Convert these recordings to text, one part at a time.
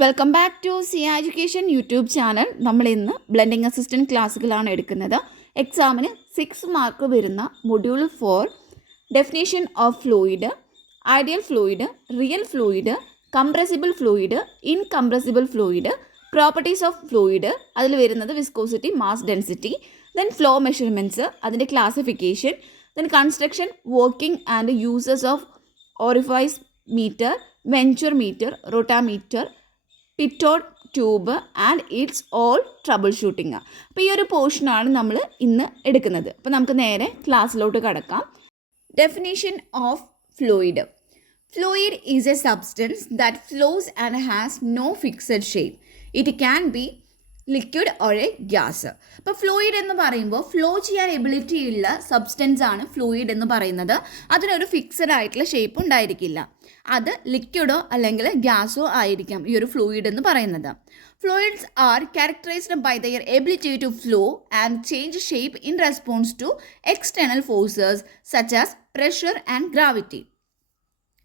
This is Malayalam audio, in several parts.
Welcome back to Siya education YouTube channel. നമ്മൾ ഇന്ന് ബ്ലെൻഡിങ് അസിസ്റ്റൻറ്റ് ക്ലാസ്സുകളാണ് എടുക്കുന്നത്. എക്സാമിന് 6 മാർക്ക് വരുന്ന module 4 definition of fluid, ideal fluid, real fluid, compressible fluid, incompressible fluid, properties of fluid, അതിൽ വരുന്നത് viscosity, mass density, then flow measurements, അതിൻ്റെ classification, then construction, working and uses of orifice meter, venturi meter, rotameter, pitot tube and its all troubleshooting. അപ്പോൾ ഈ ഒരു പോർഷനാണ് നമ്മൾ ഇന്ന് എടുക്കുന്നത്. അപ്പോൾ നമുക്ക് നേരെ ക്ലാസ്സിലോട്ട് കടക്കാം. Definition of fluid. Fluid is a substance that flows and has no fixed shape. It can be liquid or a gas. അപ്പോൾ ഫ്ലൂയിഡ് എന്ന് പറയുമ്പോൾ ഫ്ലോ ചെയ്യാൻ എബിലിറ്റി ഉള്ള സബ്സ്റ്റൻസ് ആണ് ഫ്ലൂയിഡ് എന്ന് പറയുന്നത്. അതിനൊരു ഫിക്സഡ് ആയിട്ടുള്ള ഷേപ്പ് ഉണ്ടായിരിക്കില്ല. അത് ലിക്വിഡോ അല്ലെങ്കിൽ ഗ്യാസോ ആയിരിക്കാം ഈ ഒരു ഫ്ലൂയിഡ് എന്ന് പറയുന്നത്. Fluids are characterized by their ability to flow and change shape in response to external forces such as pressure and gravity.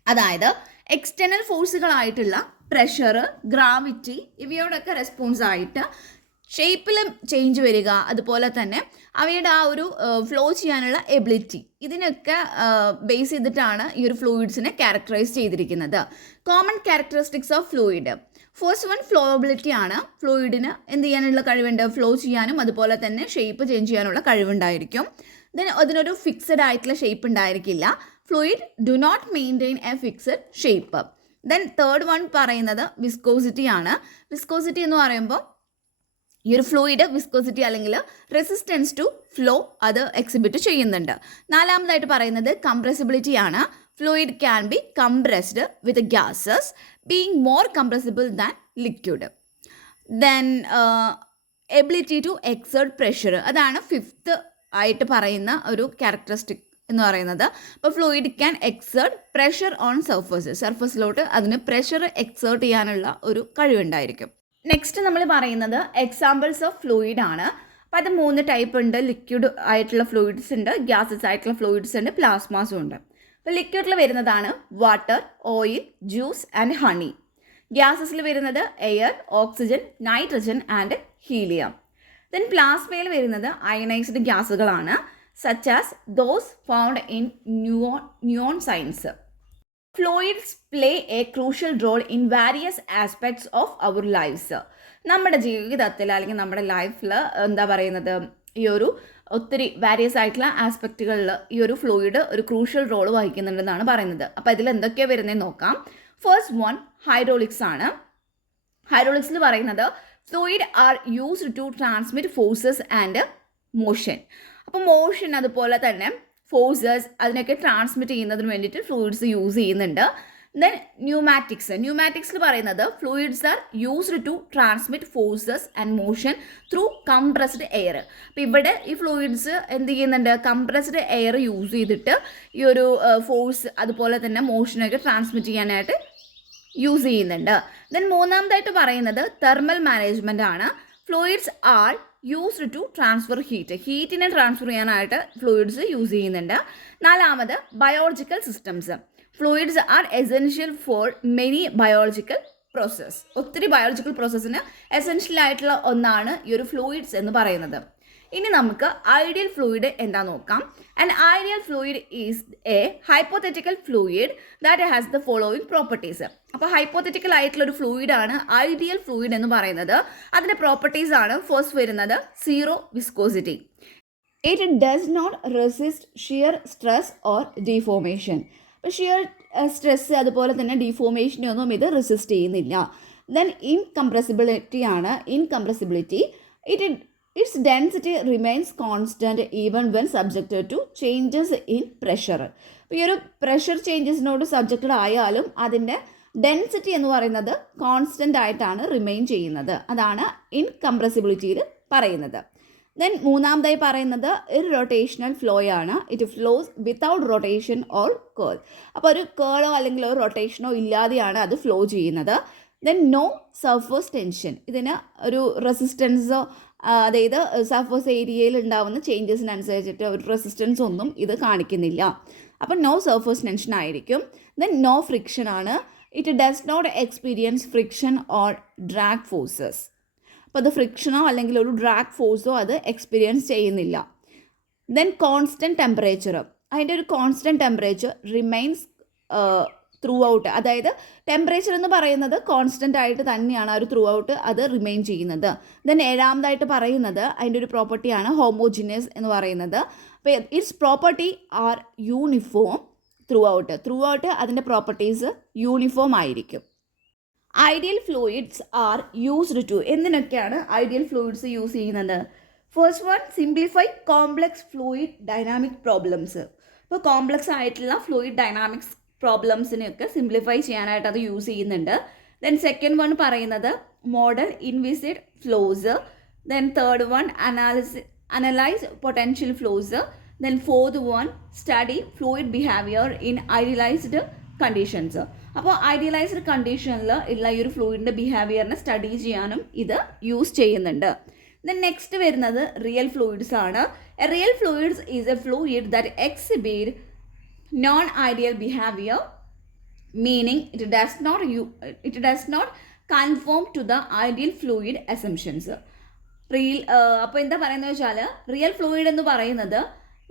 അതായത് എക്സ്റ്റേണൽ ഫോഴ്സുകളായിട്ടുള്ള പ്രഷർ, ഗ്രാവിറ്റി ഇവയോടൊക്കെ റെസ്പോൺസ് ആയിട്ട് ഷേപ്പിലും ചേഞ്ച് വരിക, അതുപോലെ തന്നെ അവയുടെ ആ ഒരു ഫ്ലോ ചെയ്യാനുള്ള എബിലിറ്റി, ഇതിനൊക്കെ ബേസ് ചെയ്തിട്ടാണ് ഈ ഒരു ഫ്ലൂയിഡ്സിനെ ക്യാരക്ടറൈസ് ചെയ്തിരിക്കുന്നത്. Common characteristics of fluid. First one flowability ആണ്. ഫ്ലൂയിഡിന് എന്ത് ചെയ്യാനുള്ള കഴിവുണ്ട്? ഫ്ലോ ചെയ്യാനും അതുപോലെ തന്നെ ഷേപ്പ് ചേഞ്ച് ചെയ്യാനുള്ള കഴിവുണ്ടായിരിക്കും. ദെൻ അതിനൊരു ഫിക്സഡ് ആയിട്ടുള്ള ഷേപ്പ് ഉണ്ടായിരിക്കില്ല. Fluid do not maintain a fixed shape. Then third one പറയുന്നത് വിസ്കോസിറ്റി ആണ്. വിസ്കോസിറ്റി എന്ന് പറയുമ്പോൾ ഈ ഒരു ഫ്ലൂയിഡ് വിസ്കോസിറ്റി അല്ലെങ്കിൽ റെസിസ്റ്റൻസ് ടു ഫ്ലോ അത് എക്സിബിറ്റ് ചെയ്യുന്നുണ്ട്. നാലാമതായിട്ട് പറയുന്നത് കംപ്രസിബിലിറ്റി ആണ്. Fluid can be compressed with gases being more compressible than liquid. Then ability to exert pressure, അതാണ് ഫിഫ്ത്ത് ആയിട്ട് പറയുന്ന ഒരു ക്യാരക്ടറിസ്റ്റിക് എന്ന് പറയുന്നത്. അപ്പോൾ fluid can exert pressure on സർഫസിലോട്ട് അതിന് പ്രഷർ എക്സേർട്ട് ചെയ്യാനുള്ള ഒരു കഴിവുണ്ടായിരിക്കും. നെക്സ്റ്റ് നമ്മൾ പറയുന്നത് എക്സാമ്പിൾസ് ഓഫ് ഫ്ലൂയിഡ് ആണ്. അപ്പോൾ അത് 3 ടൈപ്പ് ഉണ്ട്. ലിക്വിഡ് ആയിട്ടുള്ള ഫ്ലൂയിഡ്സ് ഉണ്ട്, ഗ്യാസസ് ആയിട്ടുള്ള ഫ്ലൂയിഡ്സ് ഉണ്ട്, പ്ലാസ്മാസും ഉണ്ട്. അപ്പോൾ ലിക്വിഡിൽ വരുന്നതാണ് water, oil, juice and honey. ഗ്യാസസിൽ വരുന്നത് air, oxygen, nitrogen and helium. Then പ്ലാസ്മയിൽ വരുന്നത് അയണൈസ്ഡ് ഗ്യാസുകളാണ്, such as those found in neon signs. Fluids play a crucial role in various aspects of our lives. നമ്മുടെ ജീവിതത്തിൽ അല്ലെങ്കിൽ നമ്മുടെ ലൈഫിൽ എന്താ പറയുന്നത്, ഈ ഒരു ഒത്തിരി വാരിയസ് ആയിട്ടുള്ള ആസ്പെക്റ്റുകളിൽ ഈ ഒരു ഫ്ലൂയിഡ് ഒരു ക്രൂഷ്യൽ റോൾ വഹിക്കുന്നുണ്ടെന്നാണ് പറയുന്നത്. അപ്പോൾ ഇതിൽ എന്തൊക്കെയാണ് വരുന്നതെന്ന് നോക്കാം. ഫസ്റ്റ് വൺ ഹൈഡ്രോളിക്സ് ആണ്. ഹൈഡ്രോളിക്സിൽ പറയുന്നത് fluid are used to transmit forces and motion. അപ്പോൾ മോഷൻ അതുപോലെ തന്നെ ഫോഴ്സസ് അതിനൊക്കെ ട്രാൻസ്മിറ്റ് ചെയ്യുന്നതിന് വേണ്ടിയിട്ട് ഫ്ലൂയിഡ്സ് യൂസ് ചെയ്യുന്നുണ്ട്. ദെൻ ന്യൂമാറ്റിക്സിൽ പറയുന്നത് fluids are used to transmit forces and motion through compressed air. അപ്പോൾ ഇവിടെ ഈ ഫ്ലൂയിഡ്സ് എന്ത് ചെയ്യുന്നുണ്ട്? കംപ്രസ്ഡ് എയർ യൂസ് ചെയ്തിട്ട് ഈ ഒരു ഫോഴ്സ് അതുപോലെ തന്നെ മോഷനൊക്കെ ട്രാൻസ്മിറ്റ് ചെയ്യാനായിട്ട് യൂസ് ചെയ്യുന്നുണ്ട്. ദെൻ മൂന്നാമതായിട്ട് പറയുന്നത് തെർമൽ മാനേജ്മെൻ്റ് ആണ്. Fluids are used to transfer ഹീറ്റിനെ ട്രാൻസ്ഫർ ചെയ്യാനായിട്ട് ഫ്ലൂയിഡ്സ് യൂസ് ചെയ്യുന്നുണ്ട്. നാലാമത് biological systems. Fluids are essential for many biological process. ഒത്തിരി ബയോളജിക്കൽ പ്രോസസ്സിന് എസെൻഷ്യൽ ആയിട്ടുള്ള ഒന്നാണ് ഈ ഒരു ഫ്ലൂയിഡ്സ് എന്ന് പറയുന്നത്. ഇനി നമുക്ക് ഐഡിയൽ ഫ്ലൂയിഡ് എന്താ നോക്കാം. An ideal fluid is A hypothetical fluid that has the following properties. അപ്പോൾ ഹൈപ്പോത്തറ്റിക്കൽ ആയിട്ടുള്ള ഒരു ഫ്ലൂയിഡ് ആണ് ഐഡിയൽ ഫ്ലൂയിഡ് എന്ന് പറയുന്നത്. അതിൻ്റെ പ്രോപ്പർട്ടീസ് ആണ് ഫസ്റ്റ് വരുന്നത് zero viscosity. It does not resist shear stress or deformation. അപ്പോൾ ഷിയർ സ്ട്രെസ് അതുപോലെ തന്നെ ഡിഫോമേഷനൊന്നും ഇത് റെസിസ്റ്റ് ചെയ്യുന്നില്ല. ദെൻ ഇൻകംപ്രസിബിലിറ്റി ആണ്. Its density remains constant even when subjected to changes in pressure. അപ്പോൾ ഈ ഒരു പ്രഷർ ചേഞ്ചസിനോട് സബ്ജക്റ്റഡ് ആയാലും അതിൻ്റെ ഡെൻസിറ്റി എന്ന് പറയുന്നത് കോൺസ്റ്റൻ്റ് ആയിട്ടാണ് റിമെയിൻ ചെയ്യുന്നത്. അതാണ് ഇൻകംപ്രസിബിലിറ്റിയിൽ പറയുന്നത്. ദെൻ മൂന്നാമതായി പറയുന്നത് ഇർറൊട്ടേഷണൽ ഫ്ലോ ആണ്. It flows without rotation or curl. അപ്പോൾ ഒരു കേളോ അല്ലെങ്കിൽ ഒരു റൊട്ടേഷനോ ഇല്ലാതെയാണ് അത് ഫ്ലോ ചെയ്യുന്നത്. Then no surface tension. ഇതിന് ഒരു റെസിസ്റ്റൻസോ അതായത് സർഫേസ് ഏരിയയിൽ ഉണ്ടാകുന്ന ചേഞ്ചസിനനുസരിച്ചിട്ട് ഒരു റെസിസ്റ്റൻസ് ഒന്നും ഇത് കാണിക്കുന്നില്ല. അപ്പം നോ സർഫേസ് ടെൻഷൻ ആയിരിക്കും. ദെൻ നോ ഫ്രിക്ഷൻ ആണ്. It does not experience friction or drag forces. അപ്പോൾ അത് ഫ്രിക്ഷനോ അല്ലെങ്കിൽ ഒരു ഡ്രാഗ് ഫോഴ്സോ അത് എക്സ്പീരിയൻസ് ചെയ്യുന്നില്ല. ദെൻ കോൺസ്റ്റൻറ്റ് ടെമ്പറേച്ചർ, അതിൻ്റെ ഒരു constant temperature remains throughout. അതായത് ടെമ്പറേച്ചർ എന്ന് പറയുന്നത് കോൺസ്റ്റൻ്റ് ആയിട്ട് തന്നെയാണ് ഒരു ത്രൂ ഔട്ട് അത് റിമെയിൻ ചെയ്യുന്നത്. ദെൻ ഏഴാമതായിട്ട് പറയുന്നത് അതിൻ്റെ ഒരു പ്രോപ്പർട്ടിയാണ് ഹോമോജിനിയസ് എന്ന് പറയുന്നത്. അപ്പോൾ its property are uniform throughout അതിൻ്റെ പ്രോപ്പർട്ടീസ് യൂണിഫോം ആയിരിക്കും. Ideal fluids are used to, എന്തിനൊക്കെയാണ് ഐഡിയൽ ഫ്ലൂയിഡ്സ് യൂസ് ചെയ്യുന്നത്? First one, simplify complex fluid dynamic problems. ഇപ്പോൾ കോംപ്ലക്സ് ആയിട്ടുള്ള ഫ്ലൂയിഡ് ഡൈനാമിക്സ് പ്രോബ്ലംസിനെയൊക്കെ സിംപ്ലിഫൈ ചെയ്യാനായിട്ട് അത് യൂസ് ചെയ്യുന്നുണ്ട്. ദെൻ സെക്കൻഡ് വൺ പറയുന്നത് model inviscid flows. Then third one analyse potential flows. Then fourth one study fluid behaviour in idealised conditions. അപ്പോൾ ഐഡിയലൈസ്ഡ് കണ്ടീഷനിൽ ഉള്ള ഈ ഒരു ഫ്ലൂയിഡിൻ്റെ ബിഹേവിയറിനെ സ്റ്റഡി ചെയ്യാനും ഇത് യൂസ് ചെയ്യുന്നുണ്ട്. ദെൻ നെക്സ്റ്റ് വരുന്നത് റിയൽ ഫ്ലൂയിഡ്സ് ആണ്. A real fluids is a fluid that exhibit non-ideal behavior, meaning it does not conform to the ideal fluid assumptions. അപ്പോൾ എന്താ പറയുന്നത് വെച്ചാൽ റിയൽ ഫ്ലൂയിഡ് എന്ന് പറയുന്നത്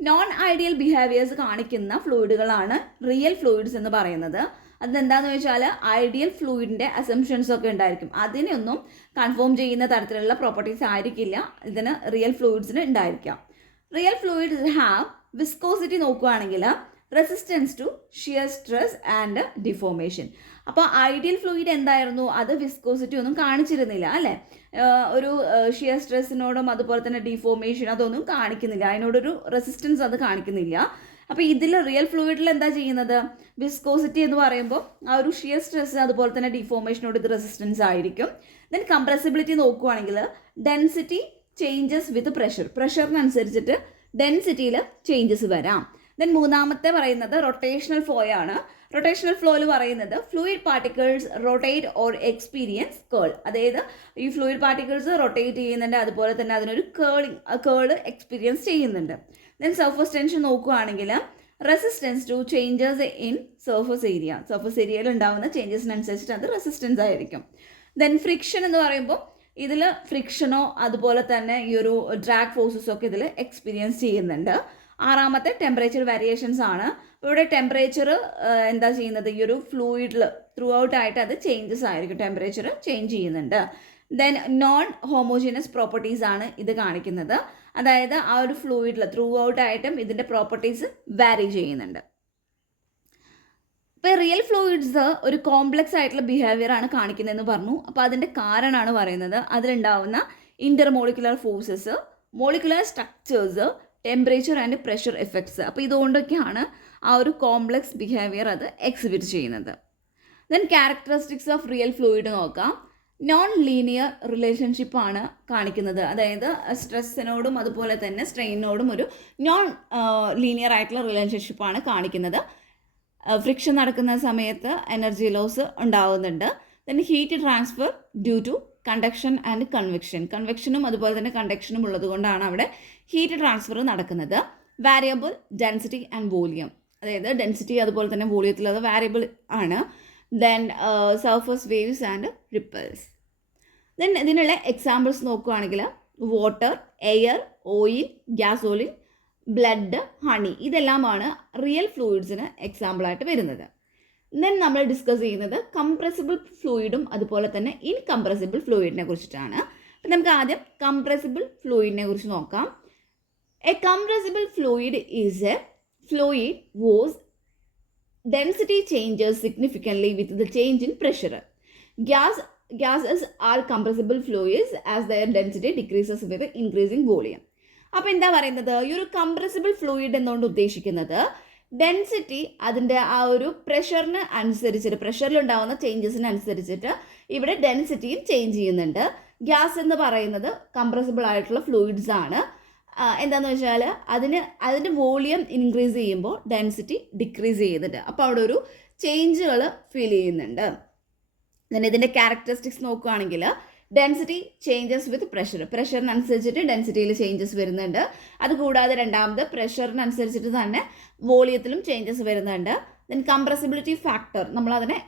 നോൺ ഐഡിയൽ ബിഹേവിയേഴ്സ് കാണിക്കുന്ന ഫ്ലൂയിഡുകളാണ് റിയൽ ഫ്ലൂയിഡ്സ് എന്ന് പറയുന്നത്. അതെന്താണെന്ന് വെച്ചാൽ ഐഡിയൽ ഫ്ലൂയിഡിൻ്റെ അസംഷൻസ് ഒക്കെ ഉണ്ടായിരിക്കും, അതിനൊന്നും കൺഫേം ചെയ്യുന്ന തരത്തിലുള്ള പ്രോപ്പർട്ടീസ് ആയിരിക്കില്ല ഇതിന് റിയൽ ഫ്ലൂയിഡ്സിന് ഉണ്ടായിരിക്കാം. റിയൽ ഫ്ലൂയിഡ്സ് ഹാവ് വിസ്കോസിറ്റി നോക്കുകയാണെങ്കിൽ resistance to shear stress and deformation. അപ്പോൾ ഐഡിയൽ ഫ്ലൂയിഡ് എന്തായിരുന്നു? അത് വിസ്കോസിറ്റി ഒന്നും കാണിച്ചിരുന്നില്ല അല്ലേ, ഒരു ഷിയർ സ്ട്രെസ്സിനോടും അതുപോലെ തന്നെ ഡിഫോർമേഷൻ അതൊന്നും കാണിക്കുന്നില്ല, അതിനോടൊരു റെസിസ്റ്റൻസ് അത് കാണിക്കുന്നില്ല. അപ്പോൾ ഇതിൽ റിയൽ ഫ്ലൂയിഡിൽ എന്താ ചെയ്യുന്നത്? വിസ്കോസിറ്റി എന്ന് പറയുമ്പോൾ ആ ഒരു ഷിയർ സ്ട്രെസ് അതുപോലെ തന്നെ ഡിഫോർമേഷനോട് ഇത് റെസിസ്റ്റൻസ് ആയിരിക്കും. ദെൻ കംപ്രസിബിലിറ്റി നോക്കുകയാണെങ്കിൽ ഡെൻസിറ്റി ചേഞ്ചസ് വിത്ത് പ്രഷറിനനുസരിച്ചിട്ട് ഡെൻസിറ്റിയിൽ ചേഞ്ചസ് വരാം. ദെൻ മൂന്നാമത്തെ പറയുന്നത് റൊട്ടേഷണൽ ഫ്ലോ ആണ്. റൊട്ടേഷണൽ ഫ്ലോയിൽ പറയുന്നത് fluid particles rotate or experience curl. അതായത് ഈ ഫ്ലൂയിഡ് പാർട്ടിക്കിൾസ് റൊട്ടേറ്റ് ചെയ്യുന്നുണ്ട്, അതുപോലെ തന്നെ അതിനൊരു കേൾ എക്സ്പീരിയൻസ് ചെയ്യുന്നുണ്ട്. ദെൻ സർഫസ് ടെൻഷൻ നോക്കുകയാണെങ്കിൽ resistance to changes in surface ഏരിയയിൽ ഉണ്ടാകുന്ന ചേഞ്ചസിനനുസരിച്ചിട്ട് അത് റെസിസ്റ്റൻസ് ആയിരിക്കും. ദെൻ ഫ്രിക്ഷൻ എന്ന് പറയുമ്പോൾ ഇതിൽ ഫ്രിക്ഷനോ അതുപോലെ തന്നെ ഈ ഒരു ഡ്രാഗ് ഫോഴ്സസോ ഒക്കെ ഇതിൽ എക്സ്പീരിയൻസ് ചെയ്യുന്നുണ്ട്. ആറാമത്തെ ടെമ്പറേച്ചർ വേരിയേഷൻസ് ആണ്. ഇവിടെ ടെമ്പറേച്ചർ എന്താ ചെയ്യുന്നത്? ഈ ഒരു ഫ്ലൂയിഡിൽ ത്രൂ ഔട്ട് ആയിട്ട് അത് ചേഞ്ചസ് ആയിരിക്കും, ടെമ്പറേച്ചർ ചേഞ്ച് ചെയ്യുന്നുണ്ട്. ദെൻ നോൺ ഹോമോജീനസ് പ്രോപ്പർട്ടീസ് ആണ് ഇത് കാണിക്കുന്നത്. അതായത് ആ ഒരു ഫ്ലൂയിഡിൽ ത്രൂ ഔട്ട് ആയിട്ടും ഇതിൻ്റെ പ്രോപ്പർട്ടീസ് വാരി ചെയ്യുന്നുണ്ട്. ഇപ്പോൾ റിയൽ ഫ്ലൂയിഡ്സ് ഒരു കോംപ്ലക്സ് ആയിട്ടുള്ള ബിഹേവിയർ ആണ് കാണിക്കുന്നതെന്ന് പറഞ്ഞു. അപ്പോൾ അതിൻ്റെ കാരണമാണ് പറയുന്നത് അതിലുണ്ടാവുന്ന intermolecular forces, molecular structures, temperature and pressure effects. അപ്പോൾ ഇതുകൊണ്ടൊക്കെയാണ് ആ ഒരു കോംപ്ലക്സ് ബിഹേവിയർ അത് എക്സിബിറ്റ് ചെയ്യുന്നത്. Then characteristics of real fluid നോക്കാം. നോൺ ലീനിയർ റിലേഷൻഷിപ്പാണ് കാണിക്കുന്നത്. അതായത് സ്ട്രെസ്സിനോടും അതുപോലെ തന്നെ സ്ട്രെയിനോടും ഒരു നോൺ ലീനിയർ ആയിട്ടുള്ള റിലേഷൻഷിപ്പാണ് കാണിക്കുന്നത്. ഫ്രിക്ഷൻ നടക്കുന്ന സമയത്ത് എനർജി ലോസ് ഉണ്ടാവുന്നുണ്ട്. Then heat transfer due to conduction and കൺവെക്ഷനും അതുപോലെ തന്നെ കണ്ടക്ഷനും ഉള്ളത് കൊണ്ടാണ് അവിടെ ഹീറ്റ് ട്രാൻസ്ഫർ നടക്കുന്നത്. വാരിയബിൾ ഡെൻസിറ്റി ആൻഡ് വോളിയം, അതായത് ഡെൻസിറ്റി അതുപോലെ തന്നെ വോളിയത്തിൽ അത് വാരിയബിൾ ആണ്. Then surface waves and ripples. Then ഇതിനുള്ള എക്സാമ്പിൾസ് നോക്കുകയാണെങ്കിൽ water, air, oil, gasoline, blood, honey, ഇതെല്ലാമാണ് റിയൽ ഫ്ലൂയിഡ്സിന് എക്സാമ്പിളായിട്ട് വരുന്നത്. ദെൻ നമ്മൾ ഡിസ്കസ് ചെയ്യുന്നത് കംപ്രസിബിൾ ഫ്ലൂയിഡും അതുപോലെ തന്നെ ഇൻകംപ്രസിബിൾ ഫ്ലൂയിഡിനെ കുറിച്ചിട്ടാണ്. അപ്പം നമുക്ക് ആദ്യം കംപ്രസിബിൾ ഫ്ലൂയിഡിനെ കുറിച്ച് നോക്കാം. A compressible fluid is a fluid whose density changes significantly with the change in pressure. Gases are compressible fluids as their density decreases with increasing volume. അപ്പോൾ എന്താ പറയുന്നത്? ഈ ഒരു കംപ്രസിബിൾ ഫ്ലൂയിഡ് എന്നുകൊണ്ട് ഉദ്ദേശിക്കുന്നത് ഡെൻസിറ്റി അതിൻ്റെ ആ ഒരു പ്രഷറിന് അനുസരിച്ചിട്ട്, പ്രഷറിലുണ്ടാകുന്ന ചേഞ്ചസിന് അനുസരിച്ചിട്ട് ഇവിടെ ഡെൻസിറ്റിയും ചേഞ്ച് ചെയ്യുന്നുണ്ട്. ഗ്യാസ് എന്ന് പറയുന്നത് കംപ്രസിബിൾ ആയിട്ടുള്ള ഫ്ലൂയിഡ്സ് ആണ്. എന്താണെന്ന് വെച്ചാൽ അതിൻ്റെ വോളിയം ഇൻക്രീസ് ചെയ്യുമ്പോൾ ഡെൻസിറ്റി ഡിക്രീസ് ചെയ്യുന്നുണ്ട്. അപ്പോൾ അവിടെ ഒരു ചേഞ്ചുകൾ ഫീൽ ചെയ്യുന്നുണ്ട്. then ഇതിൻ്റെ ക്യാരക്ടറിസ്റ്റിക്സ് നോക്കുകയാണെങ്കിൽ ഡെൻസിറ്റി ചേഞ്ചസ് വിത്ത് പ്രഷറിനനുസരിച്ചിട്ട് ഡെൻസിറ്റിയിൽ ചേഞ്ചസ് വരുന്നുണ്ട്. അതുകൂടാതെ രണ്ടാമത് പ്രഷറിനനുസരിച്ചിട്ട് തന്നെ വോളിയത്തിലും ചേഞ്ചസ് വരുന്നുണ്ട്. ദെൻ കംപ്രസിബിലിറ്റി ഫാക്ടർ, നമ്മളതിനെ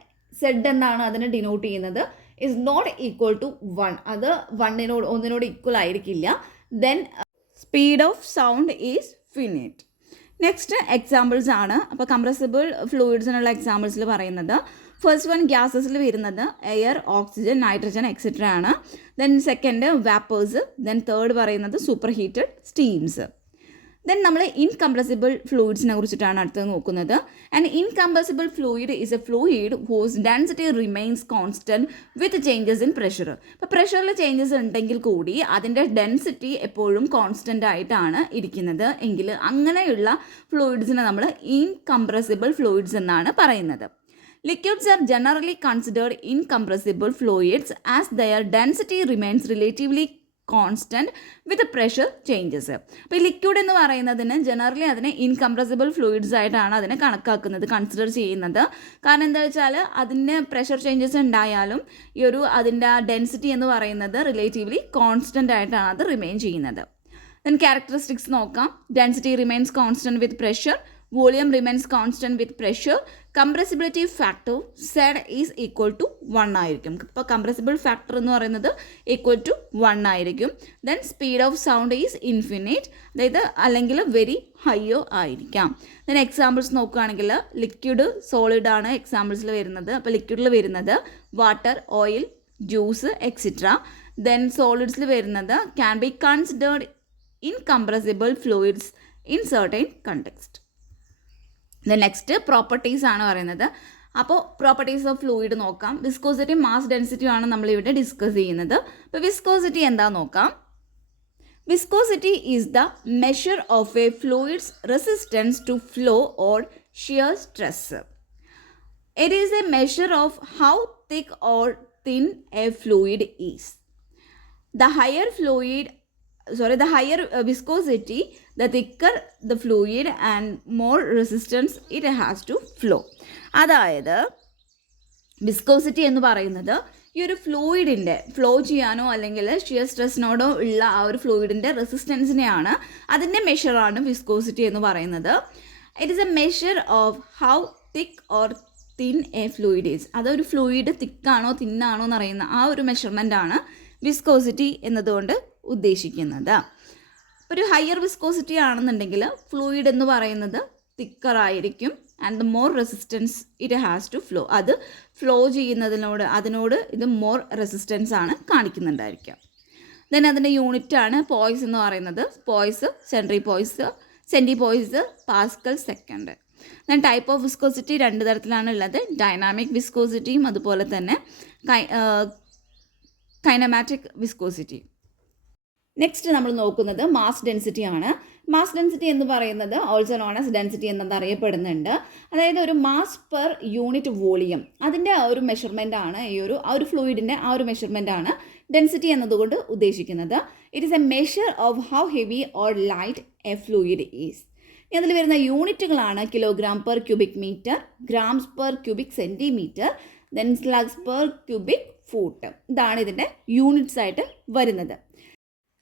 സെഡ് എന്നാണ് അതിനെ ഡിനോട്ട് ചെയ്യുന്നത്, ഇസ് നോട്ട് ഈക്വൽ ടു 1. അത് ഒന്നിനോട് ഈക്വൽ ആയിരിക്കില്ല. Then speed of sound is finite. Next examples ആണ്. അപ്പോൾ കംപ്രസിബിൾ ഫ്ലൂയിഡ്സിനുള്ള എക്സാമ്പിൾസിൽ പറയുന്നത്, ഫസ്റ്റ് വൺ ഗ്യാസസിൽ വരുന്നത് എയർ, ഓക്സിജൻ, നൈട്രജൻ എക്സെട്ര ആണ്. Then second vapours. Then third പറയുന്നത് സൂപ്പർ ഹീറ്റഡ് സ്റ്റീംസ്. ദെൻ നമ്മൾ ഇൻകംപ്രസിബിൾ ഫ്ലൂയിഡ്സിനെ കുറിച്ചിട്ടാണ് അടുത്തത് നോക്കുന്നത്. And incompressible fluid is a fluid whose density remains constant with changes in pressure. ഇപ്പോൾ പ്രഷറിൽ ചേഞ്ചസ് ഉണ്ടെങ്കിൽ കൂടി അതിൻ്റെ ഡെൻസിറ്റി എപ്പോഴും കോൺസ്റ്റൻ്റ് ആയിട്ടാണ് ഇരിക്കുന്നത് എങ്കിൽ അങ്ങനെയുള്ള ഫ്ലൂയിഡ്സിനെ നമ്മൾ ഇൻകംപ്രസിബിൾ ഫ്ലൂയിഡ്സ് എന്നാണ് പറയുന്നത്. Liquids are generally considered incompressible fluids as their density remains relatively constant with pressure changes. അപ്പോൾ ഈ ലിക്വിഡ് എന്ന് പറയുന്നതിന് ജനറലി അതിനെ ഇൻകംപ്രസിബിൾ ഫ്ലൂയിഡ്സ് ആയിട്ടാണ് അതിനെ കൺസിഡർ ചെയ്യുന്നത്. കാരണം എന്താ വെച്ചാൽ അതിന് പ്രഷർ ചേഞ്ചസ് ഉണ്ടായാലും അതിൻ്റെ ഡെൻസിറ്റി എന്ന് പറയുന്നത് റിലേറ്റീവ്ലി കോൺസ്റ്റൻ്റ് ആയിട്ടാണ് അത് റിമെയിൻ ചെയ്യുന്നത്. ദെൻ ക്യാരക്ടറിസ്റ്റിക്സ് നോക്കാം. Density remains constant with pressure, volume remains constant with pressure, compressibility factor Z is equal to 1 ആയിരിക്കും. ഇപ്പോൾ കംപ്രസിബിൾ ഫാക്ടർ എന്ന് പറയുന്നത് ഈക്വൽ ടു 1 ആയിരിക്കും. Then speed of sound is infinite, അതായത് അല്ലെങ്കിൽ വെരി ഹൈയോ ആയിരിക്കാം. ദെൻ എക്സാമ്പിൾസ് നോക്കുകയാണെങ്കിൽ ലിക്വിഡ്, സോളിഡ് ആണ് എക്സാമ്പിൾസിൽ വരുന്നത്. അപ്പോൾ ലിക്വിഡിൽ വരുന്നത് water, oil, juice etcetera. Then സോളിഡ്സിൽ വരുന്നത് can be considered incompressible fluids in certain context. Next properties ആണ് പറയുന്നത്. അപ്പോൾ പ്രോപ്പർട്ടീസ് ഓഫ് ഫ്ലൂയിഡ് നോക്കാം. വിസ്കോസിറ്റി, മാസ് ഡെൻസിറ്റി ആണ് നമ്മളിവിടെ ഡിസ്കസ് ചെയ്യുന്നത്. അപ്പോൾ വിസ്കോസിറ്റി എന്താ നോക്കാം. Viscosity is the measure of a fluid's resistance to flow or shear stress. It is a measure of how thick or thin A fluid is. The higher viscosity, the thicker the fluid and more resistance it has to flow. അതായത് വിസ്കോസിറ്റി എന്ന് പറയുന്നത് ഈ ഒരു ഫ്ലൂയിഡിൻ്റെ ഫ്ലോ ചെയ്യാനോ അല്ലെങ്കിൽ ഷിയർ സ്ട്രെസ്സിനോടോ ഉള്ള ആ ഒരു ഫ്ലൂയിഡിൻ്റെ റെസിസ്റ്റൻസിനെയാണ്, അതിൻ്റെ മെഷറാണ് വിസ്കോസിറ്റി എന്ന് പറയുന്നത്. It is a measure of how thick or thin A fluid is. അതൊരു ഫ്ലൂയിഡ് തിക്കാണോ തിന്നാണോ എന്നറിയുന്ന ആ ഒരു മെഷർമെൻ്റ് ആണ് വിസ്കോസിറ്റി എന്നതുകൊണ്ട് ഉദ്ദേശിക്കുന്നത്. ഒരു ഹയർ വിസ്കോസിറ്റി ആണെന്നുണ്ടെങ്കിൽ ഫ്ലൂയിഡ് എന്ന് പറയുന്നത് തിക്കർ ആയിരിക്കും. And the more resistance it has to flow. അത് ഫ്ലോ അതിനോട് ഇത് മോർ റെസിസ്റ്റൻസ് ആണ് കാണിക്കുന്നുണ്ടായിരിക്കുക. ദെൻ അതിൻ്റെ യൂണിറ്റ് ആണ് പോയ്സ് എന്ന് പറയുന്നത്. Poise, centipoise, pascal second. Then type of viscosity 2 തരത്തിലാണ് ഉള്ളത്. ഡൈനാമിക് വിസ്കോസിറ്റിയും അതുപോലെ തന്നെ കൈനമാറ്റിക് വിസ്കോസിറ്റി. നെക്സ്റ്റ് നമ്മൾ നോക്കുന്നത് മാസ് ഡെൻസിറ്റി ആണ്. മാസ് ഡെൻസിറ്റി എന്ന് പറയുന്നത് ഓൾസോ നോൺ ആസ് ഡെൻസിറ്റി എന്നത് അറിയപ്പെടുന്നുണ്ട്. അതായത് ഒരു മാസ് പെർ യൂണിറ്റ് വോളിയം, അതിൻ്റെ ആ ഒരു മെഷർമെൻ്റ് ആണ് ആ ഒരു ഫ്ലൂയിഡിൻ്റെ ആ ഒരു മെഷർമെൻ്റ് ആണ് ഡെൻസിറ്റി എന്നതുകൊണ്ട് ഉദ്ദേശിക്കുന്നത്. It is a measure of how heavy or light a fluid is. അതിൽ വരുന്ന യൂണിറ്റുകളാണ് kilogram per cubic metre, grams per cubic centimetre, then slugs per cubic foot. ഇതാണ് ഇതിൻ്റെ യൂണിറ്റ്സ് ആയിട്ട് വരുന്നത്.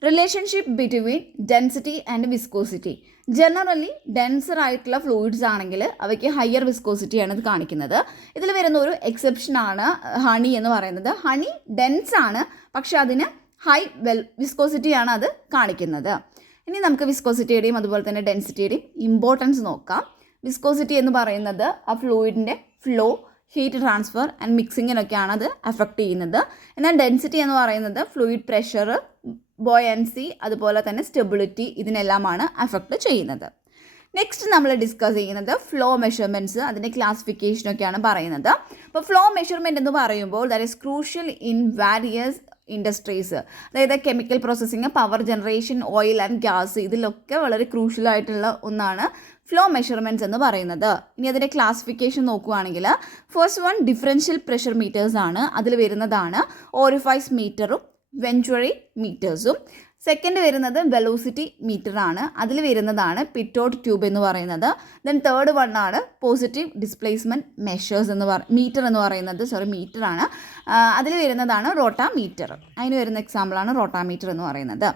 Relationship between density and viscosity. Generally denser ആയിട്ടുള്ള ഫ്ലൂയിഡ്സ് ആണെങ്കിൽ അവയ്ക്ക് ഹയർ വിസ്കോസിറ്റിയാണ് ഇത് കാണിക്കുന്നത്. ഇതിൽ വരുന്ന ഒരു എക്സെപ്ഷനാണ് ഹണി എന്ന് പറയുന്നത്. ഹണി ഡെൻസ് ആണ്, പക്ഷെ അതിന് ഹൈ വിസ്കോസിറ്റിയാണ് അത് കാണിക്കുന്നത്. ഇനി നമുക്ക് വിസ്കോസിറ്റിയുടെയും അതുപോലെ തന്നെ ഡെൻസിറ്റിയുടെയും ഇമ്പോർട്ടൻസ് നോക്കാം. വിസ്കോസിറ്റി എന്ന് പറയുന്നത് ആ ഫ്ലൂയിഡിൻ്റെ ഫ്ലോ, ഹീറ്റ് ട്രാൻസ്ഫർ ആൻഡ് മിക്സിങ്ങിനൊക്കെയാണ് അത് അഫക്റ്റ് ചെയ്യുന്നത്. എന്നാൽ ഡെൻസിറ്റി എന്ന് പറയുന്നത് ഫ്ലൂയിഡ് പ്രഷർ, ബോയൻസി, അതുപോലെ തന്നെ സ്റ്റെബിലിറ്റി, ഇതിനെല്ലാമാണ് അഫക്റ്റ് ചെയ്യുന്നത്. നെക്സ്റ്റ് നമ്മൾ ഡിസ്കസ് ചെയ്യുന്നത് ഫ്ലോ മെഷർമെൻറ്റ്സ്, അതിൻ്റെ ക്ലാസിഫിക്കേഷനൊക്കെയാണ് പറയുന്നത്. അപ്പോൾ ഫ്ലോ മെഷർമെൻറ്റ് എന്ന് പറയുമ്പോൾ that is crucial in various industries. അതായത് chemical processing, power generation, oil and gas, ഇതിലൊക്കെ വളരെ ക്രൂഷ്യലായിട്ടുള്ള ഒന്നാണ് ഫ്ലോ മെഷർമെൻറ്റ്സ് എന്ന് പറയുന്നത്. ഇനി അതിൻ്റെ ക്ലാസിഫിക്കേഷൻ നോക്കുകയാണെങ്കിൽ first one differential pressure meters ആണ്. അതിൽ വരുന്നതാണ് ഓറിഫൈസ് മീറ്ററും വെൻച്വറി മീറ്റേഴ്സും. സെക്കൻഡ് വരുന്നത് വെലോസിറ്റി മീറ്റർ ആണ്. അതിൽ വരുന്നതാണ് പിറ്റോട്ട് ട്യൂബ് എന്ന് പറയുന്നത്. ദെൻ തേർഡ് വൺ ആണ് പോസിറ്റീവ് ഡിസ്പ്ലേസ്മെൻറ്റ് മെഷേഴ്സ് മീറ്റർ എന്ന് പറയുന്നത് മീറ്റർ ആണ്. അതിൽ വരുന്നതാണ് റോട്ടാമീറ്റർ. അതിന് വരുന്ന എക്സാമ്പിളാണ് റോട്ടാമീറ്റർ എന്ന് പറയുന്നത്.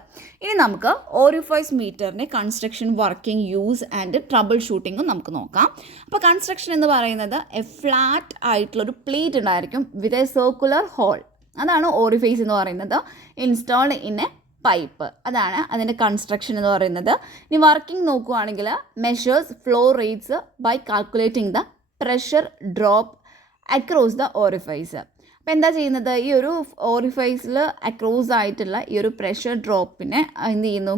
ഇനി നമുക്ക് ഓറിഫൈസ് മീറ്ററിൻ്റെ കൺസ്ട്രക്ഷൻ, വർക്കിംഗ്, യൂസ് ആൻഡ് ട്രബിൾ ഷൂട്ടിങ്ങും നമുക്ക് നോക്കാം. അപ്പോൾ കൺസ്ട്രക്ഷൻ എന്ന് പറയുന്നത് ഫ്ലാറ്റ് ആയിട്ടുള്ളൊരു പ്ലേറ്റ് ഉണ്ടായിരിക്കും വിത്ത് എ സർക്കുലർ ഹോൾ. അതാണ് ഓറിഫൈസ് എന്ന് പറയുന്നത്. ഇൻസ്റ്റാൾഡ് ഇൻ എ പൈപ്പ്, അതാണ് അതിൻ്റെ കൺസ്ട്രക്ഷൻ എന്ന് പറയുന്നത്. ഇനി വർക്കിംഗ് നോക്കുകയാണെങ്കിൽ measures flow rates by calculating the pressure drop across the orifice. അപ്പോൾ എന്താ ചെയ്യുന്നത്, ഈ ഒരു ഓറിഫൈസിൽ അക്രോസ് ആയിട്ടുള്ള ഈ ഒരു പ്രഷർ ഡ്രോപ്പിനെ എന്ത് ചെയ്യുന്നു,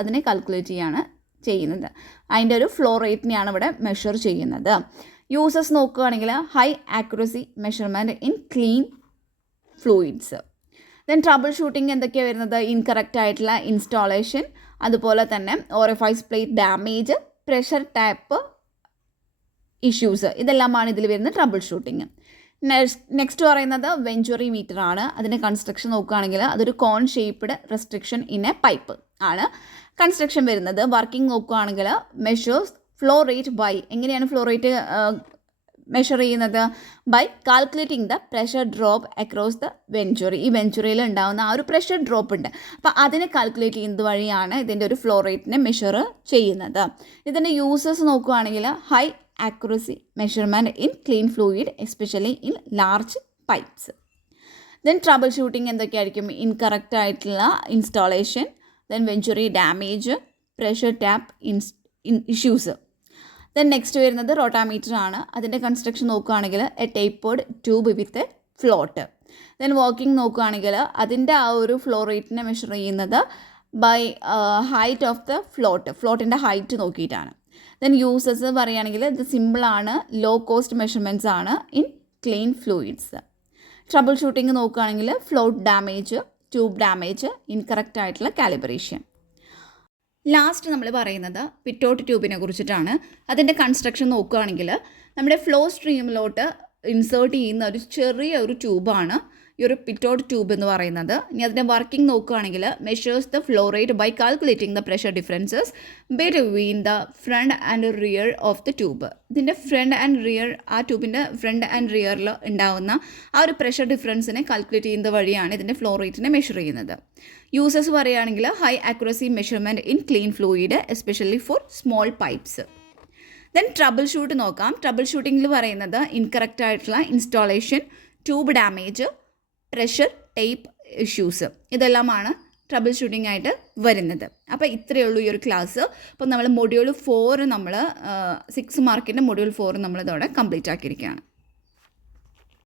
അതിനെ കാൽക്കുലേറ്റ് ചെയ്യാണ് ചെയ്യുന്നത്. അതിൻ്റെ ഒരു ഫ്ലോ റേറ്റിനെയാണ് ഇവിടെ മെഷർ ചെയ്യുന്നത്. യൂസസ് നോക്കുകയാണെങ്കിൽ high accuracy measurement in clean fluids. Then troubleshooting എന്തൊക്കെയാണ് വരുന്നത്, ഇൻകറക്റ്റ് ആയിട്ടുള്ള ഇൻസ്റ്റാളേഷൻ, അതുപോലെ തന്നെ orifice plate damage, pressure tap issues, ഇതെല്ലാമാണ് ഇതിൽ വരുന്ന ട്രബിൾ ഷൂട്ടിങ്. നെക്സ്റ്റ് പറയുന്നത് വെഞ്ചുറി മീറ്റർ ആണ്. അതിൻ്റെ കൺസ്ട്രക്ഷൻ നോക്കുകയാണെങ്കിൽ അതൊരു cone shaped restriction in a pipe ആണ് കൺസ്ട്രക്ഷൻ വരുന്നത്. വർക്കിംഗ് നോക്കുകയാണെങ്കിൽ മെഷേഴ്സ് ഫ്ലോ റേറ്റ് ബൈ, എങ്ങനെയാണ് ഫ്ലോ റേറ്റ് മെഷർ ചെയ്യുന്നത്, by calculating the pressure drop across the venturi. ഈ വെഞ്ചുറിയിൽ ഉണ്ടാകുന്ന ആ ഒരു പ്രഷർ ഡ്രോപ്പ് ഉണ്ട്, അപ്പോൾ അതിനെ കാൽക്കുലേറ്റ് ചെയ്യുന്നത് വഴിയാണ് ഇതിൻ്റെ ഒരു ഫ്ലോ റേറ്റിനെ മെഷർ ചെയ്യുന്നത്. ഇതിൻ്റെ യൂസസ് നോക്കുകയാണെങ്കിൽ high accuracy measurement in clean fluid, especially in large pipes. Then troubleshooting എന്തൊക്കെയായിരിക്കും, ഇൻകറക്റ്റ് ആയിട്ടുള്ള installation, then venturi damage, pressure tap issues. Then next വരുന്നത് റോട്ടാമീറ്റർ ആണ്. അതിൻ്റെ കൺസ്ട്രക്ഷൻ നോക്കുകയാണെങ്കിൽ a tapered tube with a float. Then working നോക്കുകയാണെങ്കിൽ അതിൻ്റെ ആ ഒരു ഫ്ലോ റേറ്റിനെ മെഷർ ചെയ്യുന്നത് ബൈ ഹൈറ്റ് ഓഫ് ദ ഫ്ലോട്ടിൻ്റെ ഹൈറ്റ് നോക്കിയിട്ടാണ്. ദെൻ യൂസസ് പറയുകയാണെങ്കിൽ ഇത് സിമ്പിളാണ്, ലോ കോസ്റ്റ് മെഷർമെൻറ്റ്സ് ആണ് in clean fluids. Trouble shooting നോക്കുകയാണെങ്കിൽ float damage, tube damage, incorrect ആയിട്ടുള്ള കാലിബ്രേഷൻ. ലാസ്റ്റ് നമ്മൾ പറയുന്നത് പിറ്റോട്ട് ട്യൂബിനെ കുറിച്ചിട്ടാണ്. അതിൻ്റെ കൺസ്ട്രക്ഷൻ നോക്കുകയാണെങ്കിൽ നമ്മുടെ ഫ്ലോ സ്ട്രീമിലോട്ട് ഇൻസേർട്ട് ചെയ്യുന്ന ഒരു ചെറിയ ഒരു ട്യൂബാണ് ഈ ഒരു പിറ്റോട്ട് ട്യൂബ് എന്ന് പറയുന്നത്. ഇനി അതിൻ്റെ വർക്കിംഗ് നോക്കുകയാണെങ്കിൽ measures the flow rate by calculating the pressure differences between the front and rear of the tube. ഇതിൻ്റെ ഫ്രണ്ട് ആൻഡ് റിയർ, ആ ട്യൂബിൻ്റെ ഫ്രണ്ട് ആൻഡ് റിയറിൽ ഉണ്ടാകുന്ന ആ ഒരു പ്രഷർ ഡിഫറൻസിനെ കാൽക്കുലേറ്റ് ചെയ്യുന്നത് വഴിയാണ് ഇതിൻ്റെ ഫ്ലോ റേറ്റിനെ മെഷർ ചെയ്യുന്നത്. യൂസസ് പറയുകയാണെങ്കിൽ high accuracy measurement in clean fluid, especially for small pipes. Then trouble shoot നോക്കാം. ട്രബിൾ ഷൂട്ടിങ്ങിൽ പറയുന്നത് ഇൻകറക്റ്റ് ആയിട്ടുള്ള installation, tube damage, pressure tape issues, ഇതെല്ലാമാണ് ട്രബിൾ ഷൂട്ടിംഗ് ആയിട്ട് വരുന്നത്. അപ്പോൾ ഇത്രയേ ഉള്ളൂ ഈ ഒരു ക്ലാസ്. അപ്പോൾ നമ്മൾ മൊഡ്യൂൾ 4 6 മാർക്കിൻ്റെ മൊഡ്യൂൾ 4 നമ്മളിതോടെ കംപ്ലീറ്റ് ആക്കിയിരിക്കുകയാണ്.